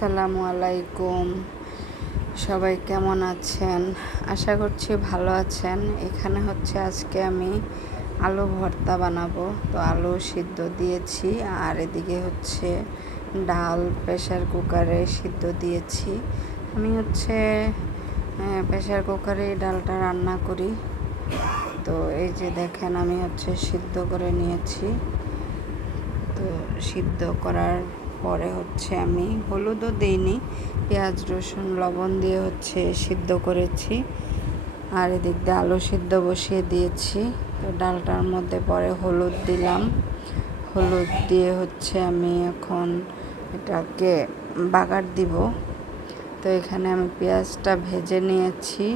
আসসালামু আলাইকুম। সবাই কেমন আছেন? আশা করছি ভালো আছেন। এখানে হচ্ছে আজকে আমি আলু ভর্তা বানাবো। তো আলু সিদ্ধ দিয়েছি, আর এদিকে হচ্ছে ডাল প্রেসার কুকারে সিদ্ধ দিয়েছি। আমি হচ্ছে প্রেসার কুকারে ডালটা রান্না করি। তো এই যে দেখেন, আমি হচ্ছে সিদ্ধ করে নিয়েছি। তো সিদ্ধ করার পরে হচ্ছে আমি হলুদও দিইনি, পেঁয়াজ রসুন লবণ দিয়ে হচ্ছে সিদ্ধ করেছি। আর এদিক দিয়ে আলু সিদ্ধ বসিয়ে দিয়েছি। তো ডালটার মধ্যে পরে হলুদ দিলাম। হলুদ দিয়ে হচ্ছে আমি এখন এটাকে বাগার দিব। তো এখানে আমি পেঁয়াজটা ভেজে নিয়েছি।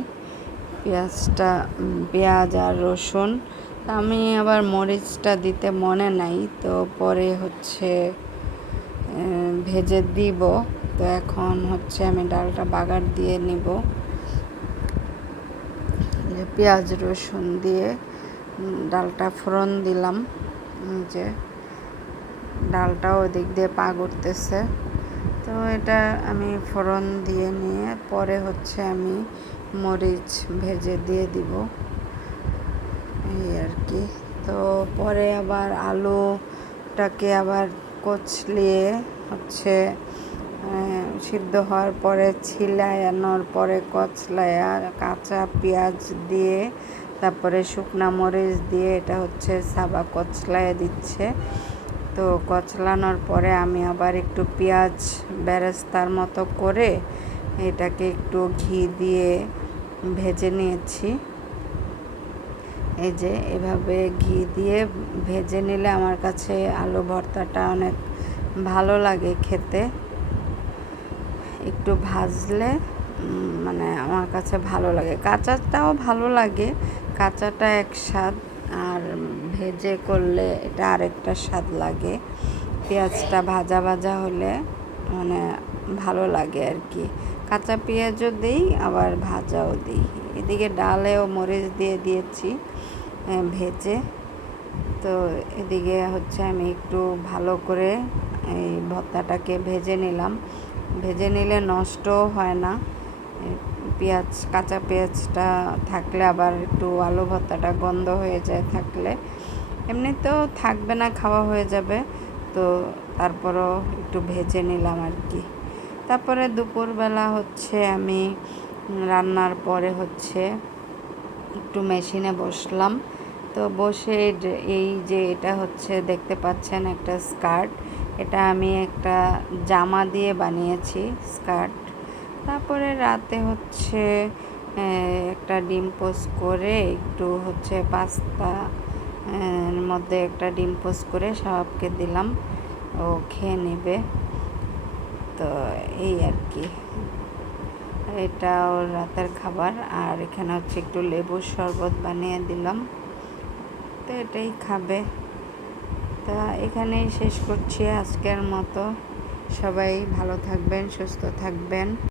পেঁয়াজ আর রসুন, আমি আবার মরিচটা দিতে মনে নাই, তো পরে হচ্ছে ভেজে দিব। তো এখন হচ্ছে আমি ডালটা বাগার দিয়ে নিব। পেঁয়াজ রসুন দিয়ে ডালটা ফোড়ন দিলাম। যে ডালটাও ওদিক দিয়ে পাক উঠতেছে। তো এটা আমি ফোড়ন দিয়ে নিয়ে পরে হচ্ছে আমি মরিচ ভেজে দিয়ে দিব, এই আর কি। তো পরে আবার আলুটাকে আবার কচলিয়ে হচ্ছে সিদ্ধ হওয়ার পরে ছিলানোর পরে কচলায়া কাঁচা পেঁয়াজ দিয়ে তারপরে শুকনা মরিচ দিয়ে এটা হচ্ছে সাবা কচলায় দিচ্ছে। তো কচলানোর পরে আমি আবার একটু পেঁয়াজ বেরেস্তার মতো করে এটাকে একটু ঘি দিয়ে ভেজে নিয়েছি। এই যে এভাবে ঘি দিয়ে ভেজে নিলে আমার কাছে আলু ভর্তাটা অনেক ভালো লাগে খেতে। একটু ভাজলে মানে আমার কাছে ভালো লাগে। কাঁচাটাও ভালো লাগে, কাঁচাটা এক স্বাদ, আর ভেজে করলে এটা আরেকটা স্বাদ লাগে। পেঁয়াজটা ভাজা ভাজা হলে মানে ভালো লাগে আর কি। কাঁচা পেঁয়াজও দিই, আবার ভাজাও দিই। এদিকে ডালেও মরিচ দিয়ে দিয়েছি ভেজে। তো এদিকে হচ্ছে আমি একটু ভালো করে এই ভর্তাটাকে ভেজে নিলাম। ভেজে নিলে নষ্টও হয় না। কাঁচা পেঁয়াজটা থাকলে আবার একটু আলু ভর্তাটা গন্ধ হয়ে যায় থাকলে, এমনিতেও থাকবে না, খাওয়া হয়ে যাবে। তো তারপরও একটু ভেজে নিলাম আর কি। তারপরে দুপুরবেলা হচ্ছে আমি রান্নার পরে হচ্ছে একটু মেশিনে বসলাম। তো বসে এই যে এটা হচ্ছে দেখতে পাচ্ছেন একটা স্কার্ট, এটা আমি একটা জামা দিয়ে বানিয়েছি স্কার্ট। তারপরে রাতে হচ্ছে একটা ডিম পোস্ট করে একটু হচ্ছে পাস্তা মধ্যে একটা ডিম পোস্ট করে সবকে দিলাম, ও খেয়ে নেবে। তো এই আর কি, এটা ওর রাতের খাবার। আর এখানে হচ্ছে একটু লেবুর শরবত বানিয়ে দিলাম, তো এটাই খাবে। তা এখানেই শেষ করছি আজকের মতো। সবাই ভালো থাকবেন, সুস্থ থাকবেন।